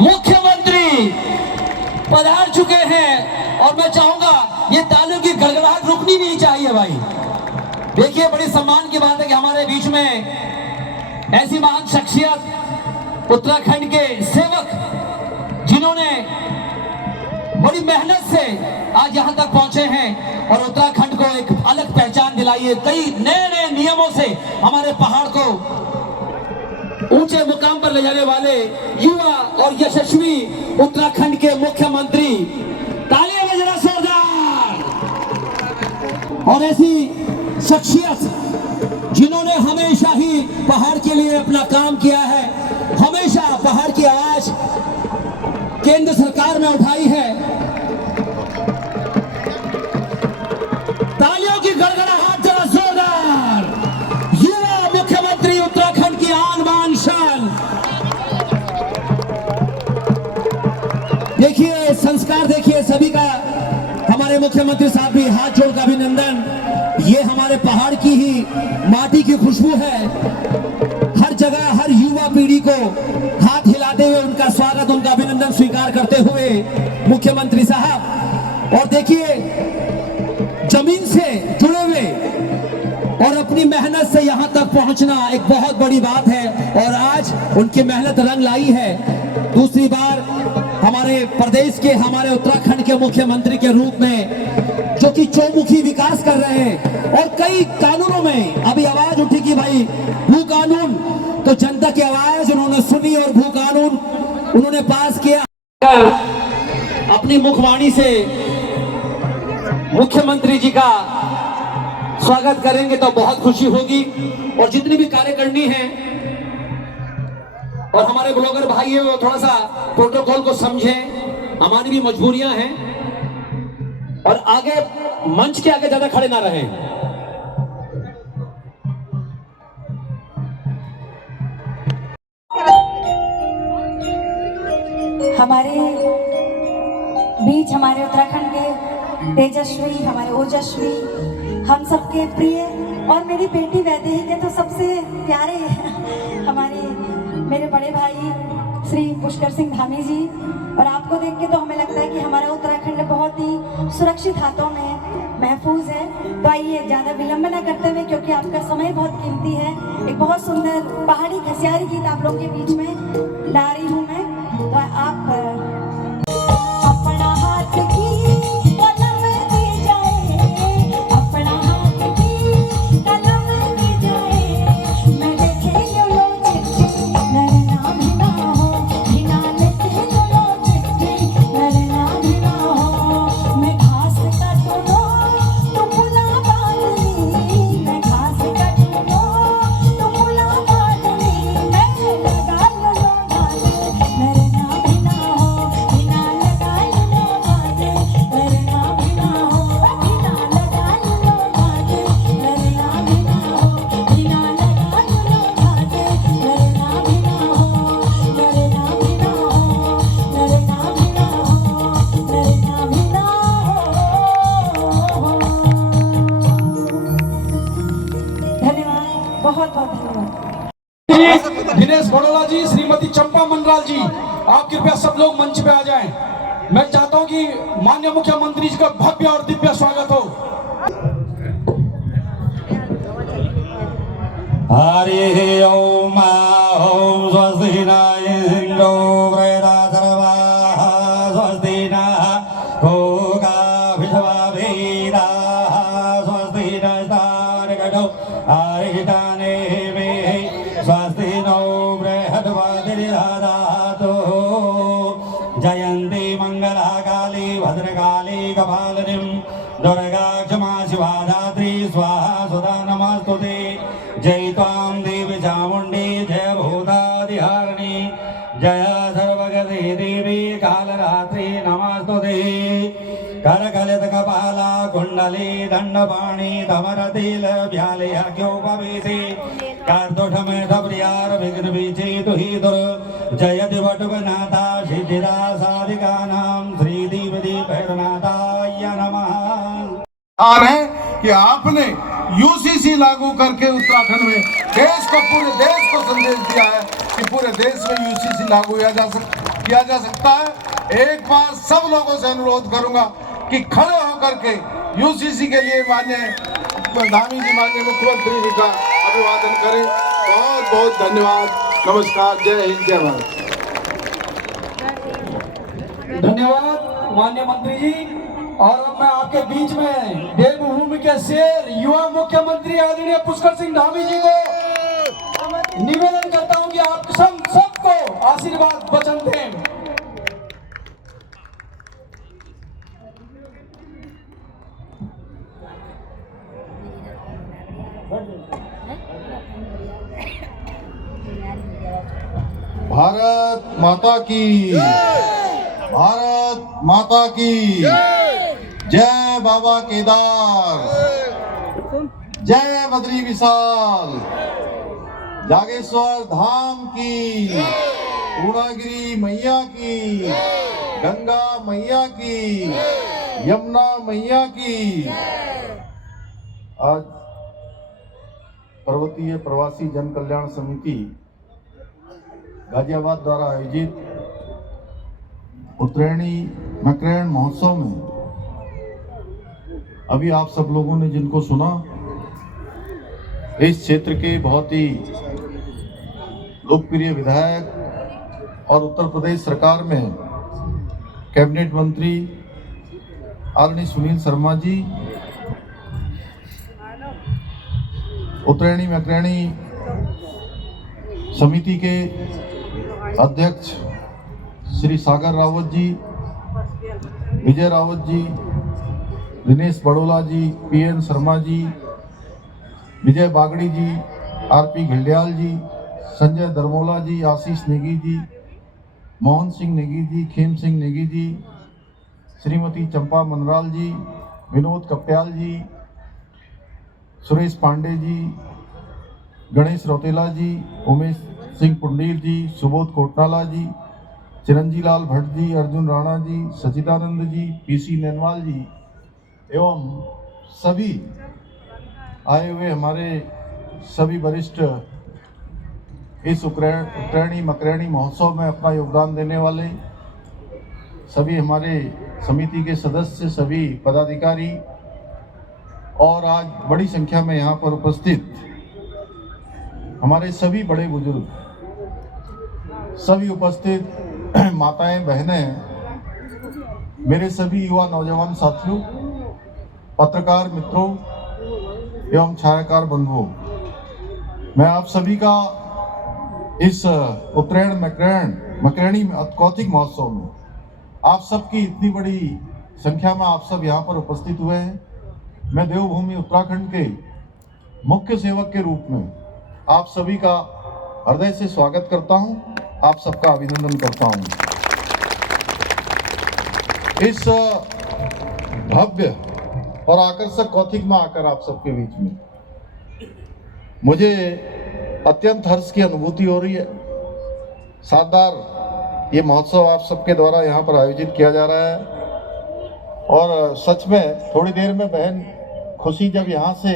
मुख्यमंत्री पधार चुके हैं और मैं चाहूंगा ये तालियों की गड़गड़ाहट रुकनी नहीं चाहिए भाई। देखिए बड़ी सम्मान की बात है कि हमारे बीच में ऐसी महान शख्सियत उत्तराखंड के सेवक जिन्होंने बड़ी मेहनत से आज यहां तक पहुंचे हैं और उत्तराखंड को एक अलग पहचान दिलाई है। कई नए नए नियमों से हमारे पहाड़ को ऊंचे मुकाम पर ले जाने वाले युवा और यशस्वी उत्तराखंड के मुख्यमंत्री, तालियां बजाइए जरा जोरदार। और ऐसी शख्सियत जिन्होंने हमेशा ही पहाड़ के लिए अपना काम किया है, हमेशा पहाड़ की आवाज केंद्र सरकार में उठाई है। तालियों की गड़गड़ाहट जरा जोरदार। युवा मुख्यमंत्री उत्तराखंड की आन बान शान। देखिए संस्कार, देखिए सभी का, हमारे मुख्यमंत्री साहब भी हाथ जोड़कर अभिनंदन। ये हमारे पहाड़ की ही माटी की खुशबू है। हर जगह हर युवा पीढ़ी को हाथ हिलाते हुए उनका स्वागत, उनका अभिनंदन स्वीकार करते हुए मुख्यमंत्री साहब। और देखिए जमीन से जुड़े हुए और अपनी मेहनत से यहां तक पहुंचना एक बहुत बड़ी बात है और आज उनकी मेहनत रंग लाई है। दूसरी बार हमारे प्रदेश के, हमारे उत्तराखंड के मुख्यमंत्री के रूप में जो कि चौमुखी विकास कर रहे हैं। और कई कानूनों में अभी आवाज उठी कि भाई भू कानून, तो जनता की आवाज उन्होंने सुनी और भू कानून उन्होंने पास किया। अपनी मुखवाणी से मुख्यमंत्री जी का स्वागत करेंगे तो बहुत खुशी होगी। और जितनी भी कार्यकर्णी हैं और हमारे ब्लॉगर भाई हैं वो थोड़ा सा प्रोटोकॉल को समझें, हमारी भी मजबूरियां हैं और आगे मंच के आगे ज्यादा खड़े ना रहें। हमारे बीच हमारे उत्तराखंड के तेजस्वी, हमारे ओजस्वी, हम सबके प्रिय और मेरी बेटी वैदेही के तो सबसे प्यारे हमारे मेरे बड़े भाई श्री पुष्कर सिंह धामी जी। और आपको देख के तो हमें लगता है कि हमारा उत्तराखंड बहुत ही सुरक्षित हाथों में महफूज है। तो आइए ज़्यादा विलंब न करते हुए, क्योंकि आपका समय बहुत कीमती है, एक बहुत सुंदर पहाड़ी खसियारी गीत आप लोगों के बीच में ला रही हूँ मैं। तो आप अपना हाथ की दिनेश बड़ोला जी, श्रीमती चंपा मंडराल जी, आप कृपया सब लोग मंच पे आ जाएं। मैं चाहता हूं कि माननीय मुख्यमंत्री जी का भव्य और दिव्य स्वागत हो। हरि ओम ओम स्वस्ति न इंद्रो वृहदाधर्वाः स्वस्ति नः भोगा विश्ववेदाः स्वस्ति नस्तार्कटो अरिष्टाने स्वस्ति नो बृहद्वतिर्दधातु। जयन्ती मंगला काली भद्रकाली कपालिनीं दुर्गा क्षमा शिवा धात्री स्वाहा सुधा नमस्तुते। जय त्वां देवी चामुण्डी जय भूतादिहारिणी जय सर्वगति देवी कालरात्रि नमस्तुते। करकलित कपाला कुंडली दंडपाणि तमरतिल भ्यालयोपवीति कार्तुषमेध प्रियार विघ्न विचेतु हि दुर जयति वटुकनाथा सिद्धिदा साधिकानां श्रीदेवी भैरवनाथाय नमः। है कि आपने यूसीसी लागू करके उत्तराखंड में देश को, पूरे देश को संदेश दिया है कि पूरे देश में यूसीसी लागू किया जा सकता है। एक बार सब लोगों से अनुरोध करूंगा कि खड़े होकर के यूसीसी के लिए माननीय धामी जी, माननीय मुख्यमंत्री जी का अभिवादन करें। बहुत बहुत धन्यवाद। नमस्कार। जय हिंद, जय भारत। धन्यवाद माननीय मंत्री जी। और अब मैं आपके बीच में देवभूमि के शेर युवा मुख्यमंत्री आदरणीय पुष्कर सिंह धामी जी को निवेदन करता हूं कि आप सबको आशीर्वाद वचन दें। भारत माता की, भारत माता की जय। बाबा केदार, जय बद्री विशाल, जागेश्वर धाम की, पूर्णागिरी मैया की, गंगा मैया की, यमुना मैया की। आज पर्वतीय प्रवासी जन कल्याण समिति गाजियाबाद द्वारा आयोजित उत्तरायणी मैक्रेन महोत्सव में अभी आप सब लोगों ने जिनको सुना, इस क्षेत्र के बहुत ही लोकप्रिय विधायक और उत्तर प्रदेश सरकार में कैबिनेट मंत्री आदरणीय सुनील शर्मा जी, उत्तरायणी मैक्रेनी समिति के अध्यक्ष श्री सागर रावत जी, विजय रावत जी, दिनेश बड़ोला जी, पीएन शर्मा जी, विजय बागड़ी जी, आरपी घिल्डियाल जी, संजय दरमोला जी, आशीष नेगी जी, मोहन सिंह नेगी जी, खेम सिंह नेगी जी, श्रीमती चंपा मनराल जी, विनोद कप्याल जी, सुरेश पांडे जी, गणेश रौतेला जी, उमेश सिंह पुंडीर जी, सुबोध कोटनाला जी, चिरंजी लाल भट्ट जी, अर्जुन राणा जी, सचिदानंद जी, पीसी नैनवाल जी एवं सभी आए हुए हमारे सभी वरिष्ठ इस उत्तरायणी मैक्रेनी महोत्सव में अपना योगदान देने वाले सभी हमारे समिति के सदस्य, सभी पदाधिकारी और आज बड़ी संख्या में यहाँ पर उपस्थित हमारे सभी बड़े बुजुर्ग, सभी उपस्थित माताएं, बहनें, मेरे सभी युवा नौजवान साथियों, पत्रकार मित्रों एवं छायाकार बंधुओं, मैं आप सभी का इस उत्तरायण मैक्रेनी कौतिक महोत्सव में आप सबकी इतनी बड़ी संख्या में आप सब यहाँ पर उपस्थित हुए हैं। मैं देवभूमि उत्तराखंड के मुख्य सेवक के रूप में आप सभी का हृदय से स्वागत करता हूं, आप सबका अभिनंदन करता हूं। इस भव्य और आकर्षक कौतिक में आकर आप सबके बीच में मुझे अत्यंत हर्ष की अनुभूति हो रही है। शानदार ये महोत्सव आप सबके द्वारा यहाँ पर आयोजित किया जा रहा है और सच में थोड़ी देर में बहन खुशी जब यहाँ से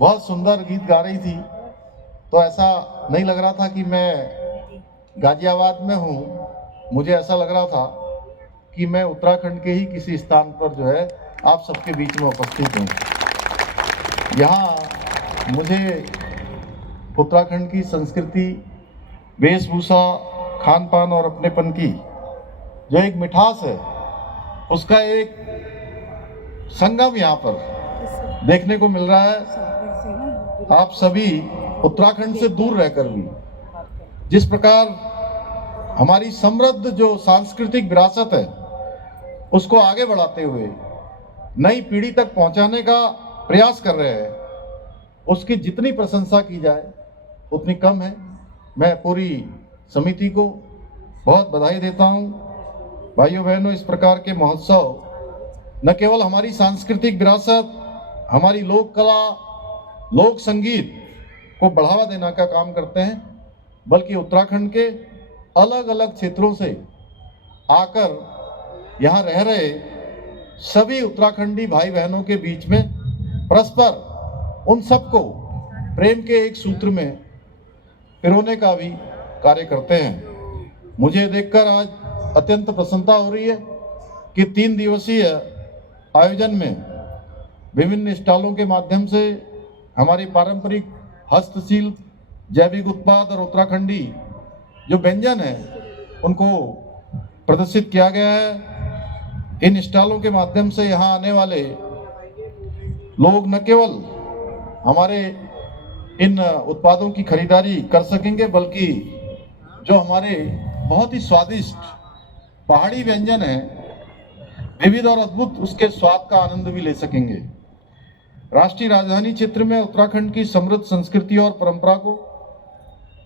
बहुत सुंदर गीत गा रही थी तो ऐसा नहीं लग रहा था कि मैं गाजियाबाद में हूँ, मुझे ऐसा लग रहा था कि मैं उत्तराखंड के ही किसी स्थान पर जो है आप सबके बीच में उपस्थित हूँ। यहाँ मुझे उत्तराखंड की संस्कृति, वेशभूषा, खान पान और अपनेपन की जो एक मिठास है उसका एक संगम यहाँ पर देखने को मिल रहा है। आप सभी उत्तराखंड से दूर रहकर भी जिस प्रकार हमारी समृद्ध जो सांस्कृतिक विरासत है उसको आगे बढ़ाते हुए नई पीढ़ी तक पहुंचाने का प्रयास कर रहे हैं, उसकी जितनी प्रशंसा की जाए उतनी कम है। मैं पूरी समिति को बहुत बधाई देता हूं। भाइयों बहनों, इस प्रकार के महोत्सव न केवल हमारी सांस्कृतिक विरासत, हमारी लोक कला, लोक संगीत को बढ़ावा देने का काम करते हैं, बल्कि उत्तराखंड के अलग अलग क्षेत्रों से आकर यहाँ रह रहे सभी उत्तराखंडी भाई बहनों के बीच में परस्पर उन सबको प्रेम के एक सूत्र में पिरोने का भी कार्य करते हैं। मुझे देखकर आज अत्यंत प्रसन्नता हो रही है कि 3 दिवसीय आयोजन में विभिन्न स्टॉलों के माध्यम से हमारी पारंपरिक हस्तशिल्प, जैविक उत्पाद और उत्तराखंडी जो व्यंजन है उनको प्रदर्शित किया गया है। इन स्टॉलों के माध्यम से यहाँ आने वाले लोग न केवल हमारे इन उत्पादों की खरीदारी कर सकेंगे, बल्कि जो हमारे बहुत ही स्वादिष्ट पहाड़ी व्यंजन है, विविध और अद्भुत उसके स्वाद का आनंद भी ले सकेंगे। राष्ट्रीय राजधानी क्षेत्र में उत्तराखंड की समृद्ध संस्कृति और परंपरा को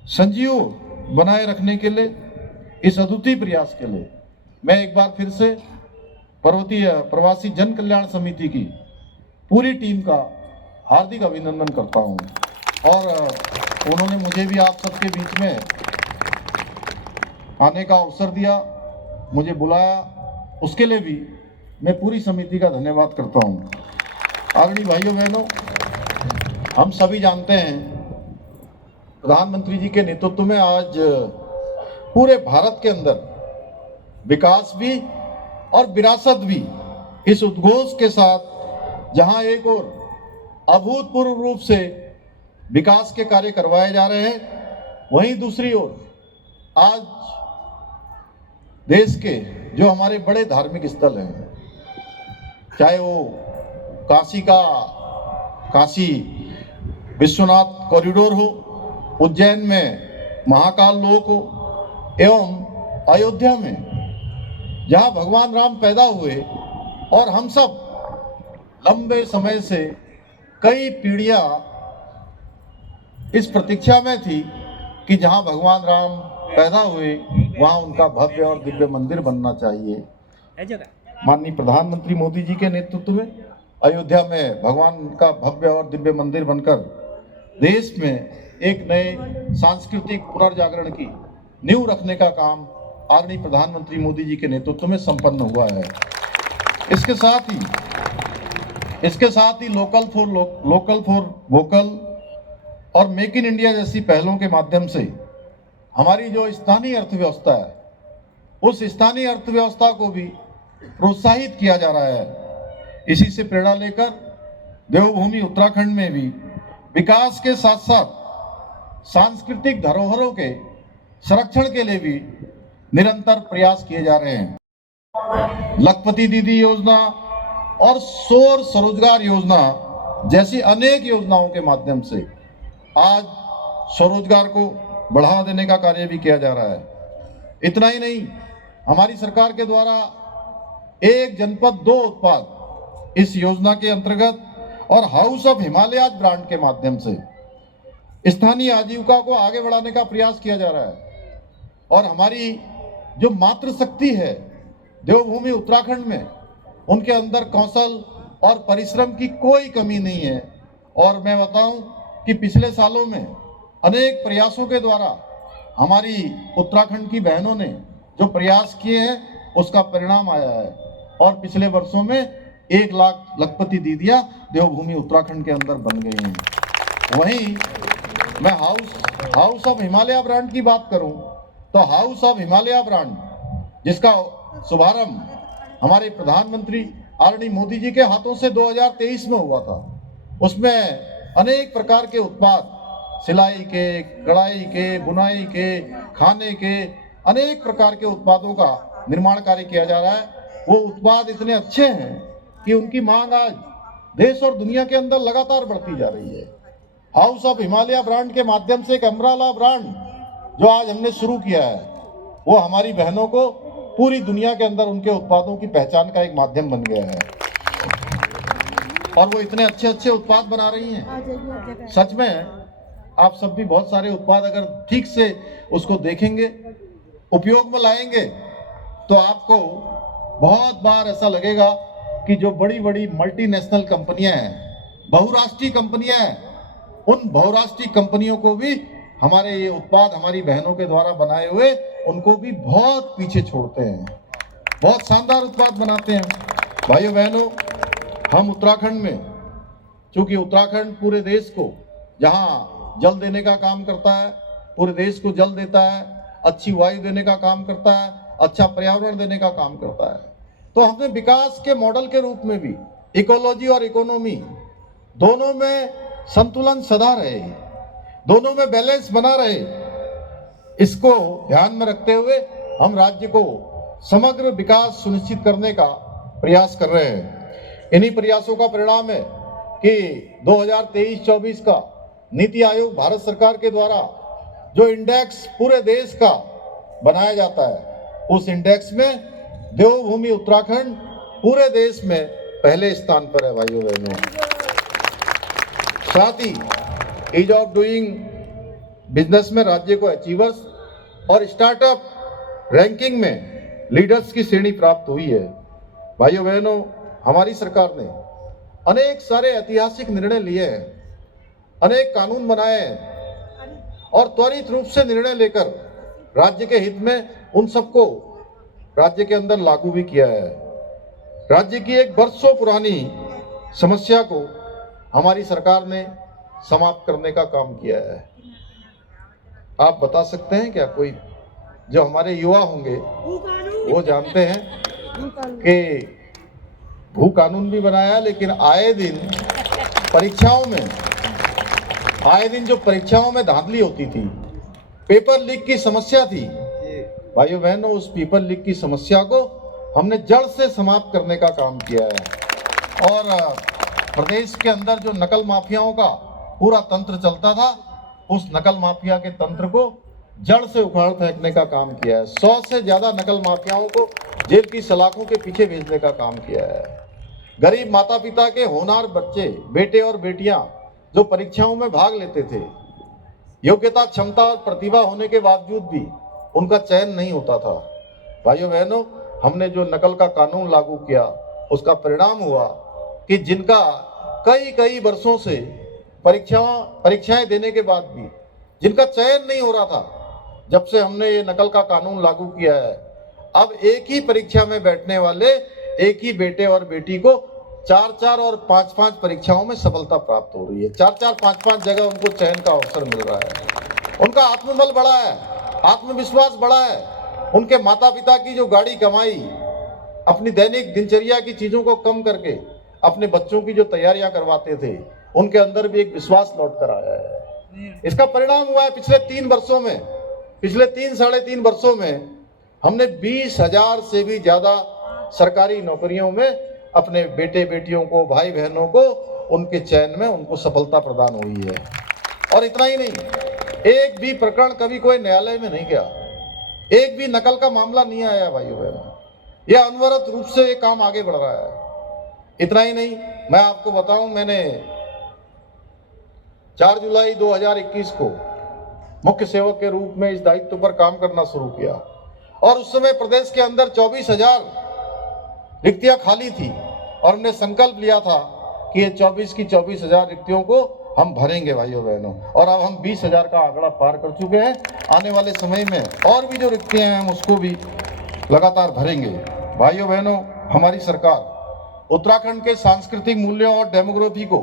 संजीव बनाए रखने के लिए, इस अद्वितीय प्रयास के लिए मैं एक बार फिर से पर्वतीय प्रवासी जन कल्याण समिति की पूरी टीम का हार्दिक अभिनंदन करता हूं। और उन्होंने मुझे भी आप सबके बीच में आने का अवसर दिया, मुझे बुलाया, उसके लिए भी मैं पूरी समिति का धन्यवाद करता हूं। आदरणीय भाइयों बहनों, हम सभी जानते हैं प्रधानमंत्री जी के नेतृत्व में आज पूरे भारत के अंदर विकास भी और विरासत भी इस उद्घोष के साथ, जहां एक ओर अभूतपूर्व रूप से विकास के कार्य करवाए जा रहे हैं, वहीं दूसरी ओर आज देश के जो हमारे बड़े धार्मिक स्थल हैं, चाहे वो काशी विश्वनाथ कॉरिडोर हो, उज्जैन में महाकाल लोक हो, एवं अयोध्या में जहां भगवान राम पैदा हुए और हम सब लंबे समय से कई पीढ़ियां इस प्रतीक्षा में थी कि जहां भगवान राम पैदा हुए वहां उनका भव्य और दिव्य मंदिर बनना चाहिए। माननीय प्रधानमंत्री मोदी जी के नेतृत्व में अयोध्या में भगवान का भव्य और दिव्य मंदिर बनकर देश में एक नए सांस्कृतिक पुनर्जागरण की नींव रखने का काम आदरणीय प्रधानमंत्री मोदी जी के नेतृत्व में संपन्न हुआ है। इसके साथ ही लोकल फॉर वोकल और मेक इन इंडिया जैसी पहलों के माध्यम से हमारी जो स्थानीय अर्थव्यवस्था है, उस स्थानीय अर्थव्यवस्था को भी प्रोत्साहित किया जा रहा है। इसी से प्रेरणा लेकर देवभूमि उत्तराखंड में भी विकास के साथ साथ सांस्कृतिक धरोहरों के संरक्षण के लिए भी निरंतर प्रयास किए जा रहे हैं। लखपति दीदी योजना और सौर स्वरोजगार योजना जैसी अनेक योजनाओं के माध्यम से आज स्वरोजगार को बढ़ावा देने का कार्य भी किया जा रहा है। इतना ही नहीं, हमारी सरकार के द्वारा एक जनपद 2 उत्पाद इस योजना के अंतर्गत और हाउस ऑफ हिमालयाज ब्रांड के माध्यम से स्थानीय आजीविका को आगे बढ़ाने का प्रयास किया जा रहा है। और हमारी जो मातृशक्ति है देवभूमि उत्तराखंड में, उनके अंदर कौशल और परिश्रम की कोई कमी नहीं है। और मैं बताऊं कि पिछले सालों में अनेक प्रयासों के द्वारा हमारी उत्तराखंड की बहनों ने जो प्रयास किए हैं उसका परिणाम आया है। और पिछले वर्षों में 1 लाख लखपति दीदियां देवभूमि उत्तराखंड के अंदर बन गई हैं। वहीं मैं हाउस ऑफ हिमालय ब्रांड की बात करूं तो हाउस ऑफ हिमालय ब्रांड, जिसका शुभारंभ हमारे प्रधानमंत्री आदरणीय मोदी जी के हाथों से 2023 में हुआ था, उसमें अनेक प्रकार के उत्पाद, सिलाई के, कढ़ाई के, बुनाई के, खाने के अनेक प्रकार के उत्पादों का निर्माण कार्य किया जा रहा है। वो उत्पाद इतने अच्छे हैं कि उनकी मांग आज देश और दुनिया के अंदर लगातार बढ़ती जा रही है। हाउस ऑफ हिमालय ब्रांड के माध्यम से एक अम्ब्रेला ब्रांड जो आज हमने शुरू किया है, वो हमारी बहनों को पूरी दुनिया के अंदर उनके उत्पादों की पहचान का एक माध्यम बन गया है। और वो इतने अच्छे अच्छे उत्पाद बना रही हैं, सच में आप सब भी बहुत सारे उत्पाद अगर ठीक से उसको देखेंगे, उपयोग में लाएंगे, तो आपको बहुत बार ऐसा लगेगा कि जो बड़ी बड़ी मल्टीनेशनल कंपनियां हैं, बहुराष्ट्रीय कंपनियां हैं, उन बहुराष्ट्रीय कंपनियों को भी हमारे ये उत्पाद हमारी बहनों के द्वारा बनाए हुए उनको भी बहुत पीछे छोड़ते हैं। बहुत शानदार उत्पाद बनाते हैं। भाइयों बहनों, हम उत्तराखंड में, चूंकि उत्तराखंड पूरे देश को जहां जल देने का काम करता है, पूरे देश को जल देता है, अच्छी वायु देने का काम करता है, अच्छा पर्यावरण देने का काम करता है। तो हमने विकास के मॉडल के रूप में भी इकोलॉजी और इकोनॉमी दोनों में संतुलन सदा रहे, दोनों में बैलेंस बना रहे, इसको ध्यान में रखते हुए हम राज्य को समग्र विकास सुनिश्चित करने का प्रयास कर रहे हैं। इन्हीं प्रयासों का परिणाम है कि 2023-24 का नीति आयोग भारत सरकार के द्वारा जो इंडेक्स पूरे देश का बनाया जाता है, उस इंडेक्स में देवभूमि उत्तराखंड पूरे देश में पहले स्थान पर है भाइयों बहनों। साथ ही ईज ऑफ डूइंग बिजनेस में राज्य को अचीवर्स और स्टार्टअप रैंकिंग में लीडर्स की श्रेणी प्राप्त हुई है। भाइयों बहनों, हमारी सरकार ने अनेक सारे ऐतिहासिक निर्णय लिए हैं, अनेक कानून बनाए हैं और त्वरित रूप से निर्णय लेकर राज्य के हित में उन सबको राज्य के अंदर लागू भी किया है। राज्य की एक वर्षों पुरानी समस्या को हमारी सरकार ने समाप्त करने का काम किया है। आप बता सकते हैं क्या, कोई जो हमारे युवा होंगे वो जानते हैं कि भू कानून भी बनाया, लेकिन आए दिन जो परीक्षाओं में धांधली होती थी, पेपर लीक की समस्या थी। भाइयों बहनों, उस पेपर लीक की समस्या को हमने जड़ से समाप्त करने का काम किया है और प्रदेश के अंदर जो नकल माफियाओं का पूरा तंत्र चलता था, उस नकल माफिया के तंत्र को जड़ से उखाड़ फेंकने का काम किया है। 100 से ज्यादा नकल माफियाओं को जेल की सलाखों के पीछे भेजने का काम किया है। गरीब माता पिता के होनहार बच्चे, बेटे और बेटियां जो परीक्षाओं में भाग लेते थे, योग्यता, क्षमता और प्रतिभा होने के बावजूद भी उनका चयन नहीं होता था। भाइयों बहनों, हमने जो नकल का कानून लागू किया, उसका परिणाम हुआ कि जिनका कई वर्षों से परीक्षाएं देने के बाद भी जिनका चयन नहीं हो रहा था, जब से हमने ये नकल का कानून लागू किया है, अब एक ही परीक्षा में बैठने वाले एक ही बेटे और बेटी को 4-4 और 5-5 परीक्षाओं में सफलता प्राप्त हो रही है। 4-4, 5-5 जगह उनको चयन का अवसर मिल रहा है। उनका आत्मबल बढ़ा है, आत्मविश्वास बढ़ा है। उनके माता पिता की जो गाड़ी कमाई, अपनी दैनिक दिनचर्या की चीजों को कम करके अपने बच्चों की जो तैयारियां करवाते थे, उनके अंदर भी एक विश्वास लौट कर आया है। इसका परिणाम हुआ है पिछले 3 साढ़े 3 वर्षों में हमने 20,000 से भी ज्यादा सरकारी नौकरियों में अपने बेटे बेटियों को, भाई बहनों को, उनके चयन में उनको सफलता प्रदान हुई है। और इतना ही नहीं, एक भी प्रकरण कभी कोई न्यायालय में नहीं गया, एक भी नकल का मामला नहीं आया भाइयों बहनों। यह अनवरत रूप से ये काम आगे बढ़ रहा है। इतना ही नहीं, मैं आपको बताऊं, मैंने 4 जुलाई 2021 को मुख्य सेवक के रूप में इस दायित्व पर काम करना शुरू किया और उस समय प्रदेश के अंदर 24,000 रिक्तियां खाली थी और हमने संकल्प लिया था कि ये 24 की 24,000 रिक्तियों को हम भरेंगे भाइयों बहनों। और अब हम 20,000 का आंकड़ा पार कर चुके हैं। आने वाले समय में और भी जो रिक्तियां हैं हम उसको भी लगातार भरेंगे। भाइयों बहनों, हमारी सरकार उत्तराखंड के सांस्कृतिक मूल्यों और डेमोग्राफी को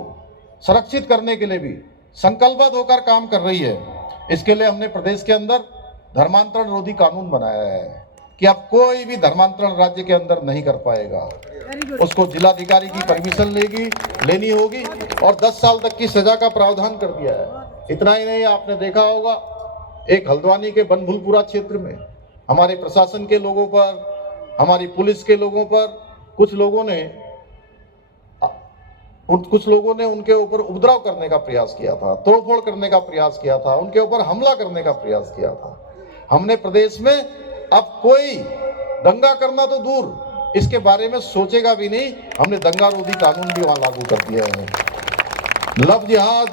संरक्षित करने के लिए भी संकल्पबद्ध होकर काम कर रही है। इसके लिए हमने प्रदेश के अंदर धर्मांतरण रोधी कानून बनाया है कि अब कोई भी धर्मांतरण राज्य के अंदर नहीं कर पाएगा। उसको जिलाधिकारी की परमिशन लेनी होगी और 10 साल तक की सजा का प्रावधान कर दिया है। इतना ही नहीं, आपने देखा होगा एक हल्द्वानी के बनभूलपुरा क्षेत्र में हमारे प्रशासन के लोगों पर, हमारी पुलिस के लोगों पर कुछ लोगों ने उनके ऊपर उपद्रव करने का प्रयास किया था, तोड़फोड़ करने का प्रयास किया था, उनके ऊपर हमला करने का प्रयास किया था। हमने प्रदेश में अब कोई दंगा करना तो दूर, इसके बारे में सोचेगा भी नहीं, हमने दंगा रोधी कानून भी वहां लागू कर दिया है। लव जिहाद,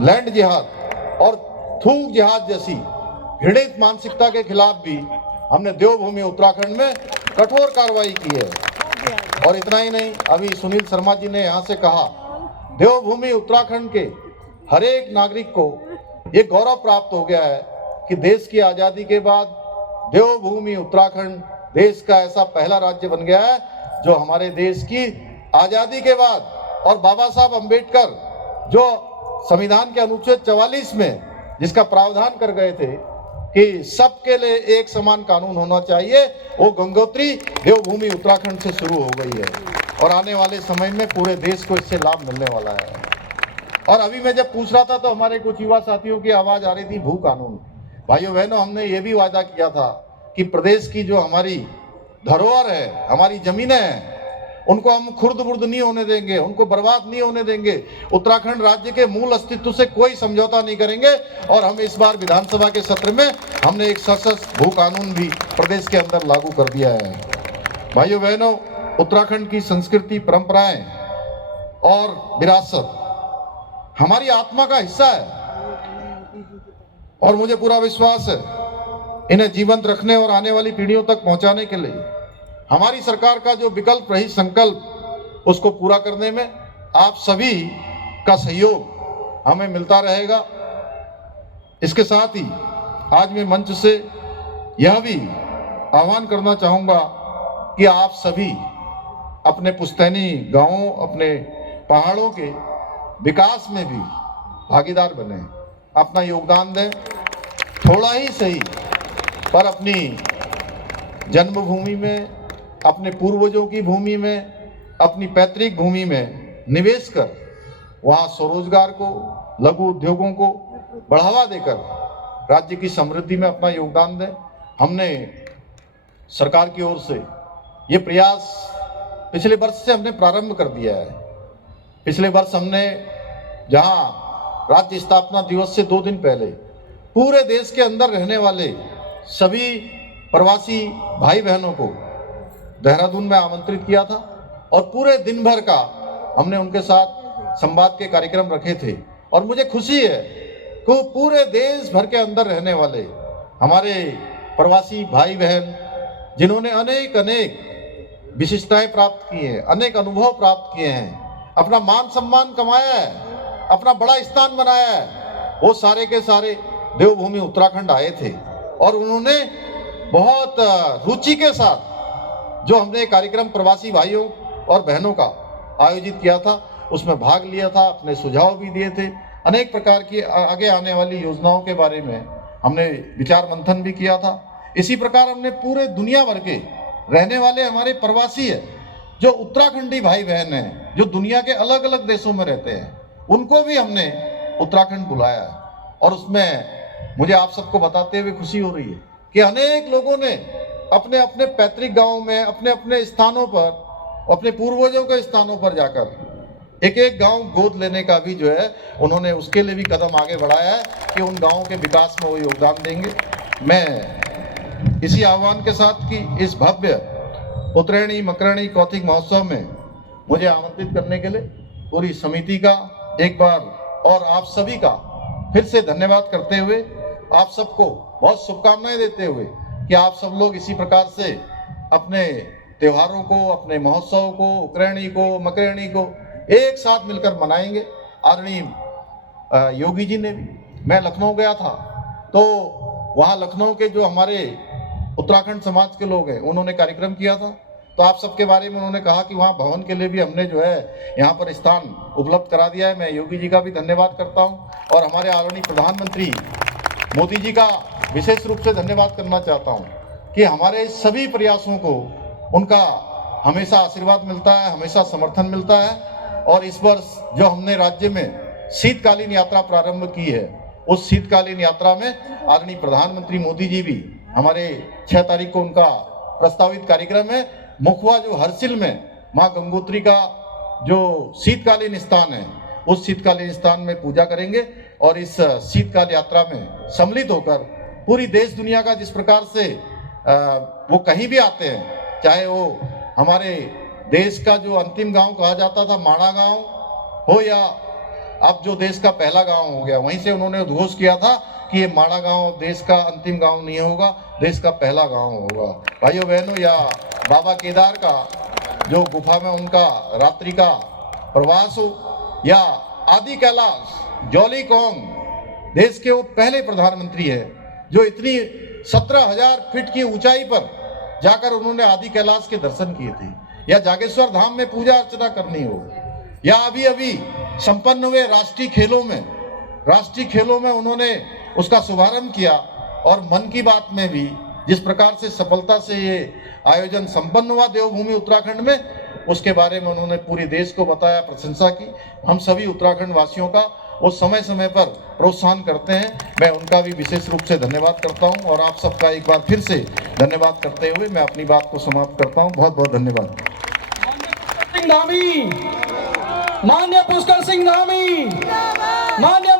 लैंड जिहाद और थूक जिहाद जैसी घृणित मानसिकता के खिलाफ भी हमने देवभूमि उत्तराखंड में कठोर कार्रवाई की है। और इतना ही नहीं, अभी सुनील शर्मा जी ने यहाँ से कहा, देवभूमि उत्तराखंड के हर एक नागरिक को ये गौरव प्राप्त हो गया है कि देश की आजादी के बाद देवभूमि उत्तराखंड देश का ऐसा पहला राज्य बन गया है जो हमारे देश की आजादी के बाद और बाबा साहब अंबेडकर जो संविधान के अनुच्छेद 44 में जिसका प्रावधान कर गए थे कि सबके लिए एक समान कानून होना चाहिए, वो गंगोत्री देवभूमि उत्तराखंड से शुरू हो गई है और आने वाले समय में पूरे देश को इससे लाभ मिलने वाला है। और अभी मैं जब पूछ रहा था तो हमारे कुछ युवा साथियों की आवाज आ रही थी भू कानून। भाइयों बहनों, हमने ये भी वादा किया था कि प्रदेश की जो हमारी धरोहर है, हमारी जमीनें हैं, उनको हम खुर्द बुर्द नहीं होने देंगे, उनको बर्बाद नहीं होने देंगे। उत्तराखंड राज्य के मूल अस्तित्व से कोई समझौता नहीं करेंगे। और हम इस बार विधानसभा के सत्र में हमने एक सशक्त भू कानून भी प्रदेश के अंदर लागू कर दिया है। भाइयों बहनों, उत्तराखंड की संस्कृति, परंपराएं और विरासत हमारी आत्मा का हिस्सा है और मुझे पूरा विश्वास है इन्हें जीवंत रखने और आने वाली पीढ़ियों तक पहुंचाने के लिए हमारी सरकार का जो विकल्प रही संकल्प, उसको पूरा करने में आप सभी का सहयोग हमें मिलता रहेगा। इसके साथ ही आज मैं मंच से यह भी आह्वान करना चाहूंगा कि आप सभी अपने पुश्तैनी गांवों, अपने पहाड़ों के विकास में भी भागीदार बने, अपना योगदान दें। थोड़ा ही सही पर अपनी जन्मभूमि में, अपने पूर्वजों की भूमि में, अपनी पैतृक भूमि में निवेश कर वहाँ स्वरोजगार को, लघु उद्योगों को बढ़ावा देकर राज्य की समृद्धि में अपना योगदान दें। हमने सरकार की ओर से ये प्रयास पिछले वर्ष से हमने प्रारंभ कर दिया है। पिछले वर्ष हमने जहाँ राज्य स्थापना दिवस से 2 दिन पहले पूरे देश के अंदर रहने वाले सभी प्रवासी भाई बहनों को देहरादून में आमंत्रित किया था और पूरे दिन भर का हमने उनके साथ संवाद के कार्यक्रम रखे थे। और मुझे खुशी है कि पूरे देश भर के अंदर रहने वाले हमारे प्रवासी भाई बहन, जिन्होंने अनेक विशिष्टताएं प्राप्त की हैं, अनेक अनुभव प्राप्त किए हैं, अपना मान सम्मान कमाया है, अपना बड़ा स्थान बनाया है, वो सारे के सारे देवभूमि उत्तराखंड आए थे और उन्होंने बहुत रुचि के साथ जो हमने कार्यक्रम प्रवासी भाइयों और बहनों का आयोजित किया था उसमें भाग लिया था, अपने सुझाव भी दिए थे। अनेक प्रकार की आगे आने वाली योजनाओं के बारे में हमने विचार मंथन भी किया था। इसी प्रकार हमने पूरे दुनिया भर के रहने वाले हमारे प्रवासी है, जो उत्तराखंडी भाई बहन हैं, जो दुनिया के अलग अलग देशों में रहते हैं, उनको भी हमने उत्तराखंड बुलाया है। और उसमें मुझे आप सबको बताते हुए खुशी हो रही है कि अनेक लोगों ने अपने अपने पैतृक गांव में, अपने अपने स्थानों पर, अपने पूर्वजों के स्थानों पर जाकर एक एक गांव गोद लेने का भी जो है उन्होंने उसके लिए भी कदम आगे बढ़ाया है कि उन गांवों के विकास में वो योगदान देंगे। मैं इसी आह्वान के साथ कि इस भव्य उत्तरायणी मकरायणी कौतिक महोत्सव में मुझे आमंत्रित करने के लिए पूरी समिति का एक बार और आप सभी का फिर से धन्यवाद करते हुए, आप सबको बहुत शुभकामनाएं देते हुए कि आप सब लोग इसी प्रकार से अपने त्योहारों को, अपने महोत्सव को, उत्तरायणी को, मकरायणी को एक साथ मिलकर मनाएंगे। आदरणीय योगी जी ने भी, मैं लखनऊ गया था तो वहाँ लखनऊ के जो हमारे उत्तराखंड समाज के लोग हैं उन्होंने कार्यक्रम किया था, तो आप सबके बारे में उन्होंने कहा कि वहाँ भवन के लिए भी हमने जो है यहाँ पर स्थान उपलब्ध करा दिया है। मैं योगी जी का भी धन्यवाद करता हूँ और हमारे आदरणीय प्रधानमंत्री मोदी जी का विशेष रूप से धन्यवाद करना चाहता हूँ कि हमारे सभी प्रयासों को उनका हमेशा आशीर्वाद मिलता है, हमेशा समर्थन मिलता है। और इस वर्ष जो हमने राज्य में शीतकालीन यात्रा प्रारंभ की है, उस शीतकालीन यात्रा में आदरणीय प्रधानमंत्री मोदी जी भी, हमारे 6 तारीख को उनका प्रस्तावित कार्यक्रम है, मुखवा जो हरसिल में माँ गंगोत्री का जो शीतकालीन स्थान है, उस शीतकालीन स्थान में पूजा करेंगे और इस शीतकाल यात्रा में सम्मिलित होकर पूरी देश दुनिया का जिस प्रकार से वो कहीं भी आते हैं, चाहे वो हमारे देश का जो अंतिम गांव कहा जाता था माणा गांव हो या अब जो देश का पहला गांव हो गया, वहीं से उन्होंने उद्घोष किया था कि ये माणा गांव देश का अंतिम गांव नहीं होगा, देश का पहला गांव होगा। भाइयों बहनों, या बाबा केदार का जो गुफा में उनका रात्रि का प्रवास हो, या आदि कैलाश जॉली कॉन्ग, देश के वो पहले प्रधानमंत्री है जो इतनी 17,000 फीट की ऊंचाई पर जाकर उन्होंने आदि कैलाश के दर्शन किए थे, या जागेश्वर धाम में पूजा अर्चना करनी हो, या अभी अभी संपन्न हुए राष्ट्रीय खेलों में उन्होंने उसका शुभारंभ किया और मन की बात में भी जिस प्रकार से सफलता से ये आयोजन संपन्न हुआ देवभूमि उत्तराखंड में, उसके बारे में उन्होंने पूरे देश को बताया, प्रशंसा की। हम सभी उत्तराखंड वासियों का वो समय समय पर प्रोत्साहन करते हैं, मैं उनका भी विशेष रूप से धन्यवाद करता हूं और आप सबका एक बार फिर से धन्यवाद करते हुए मैं अपनी बात को समाप्त करता हूं। बहुत बहुत धन्यवाद। माननीय पुष्कर सिंह धामी, माननीय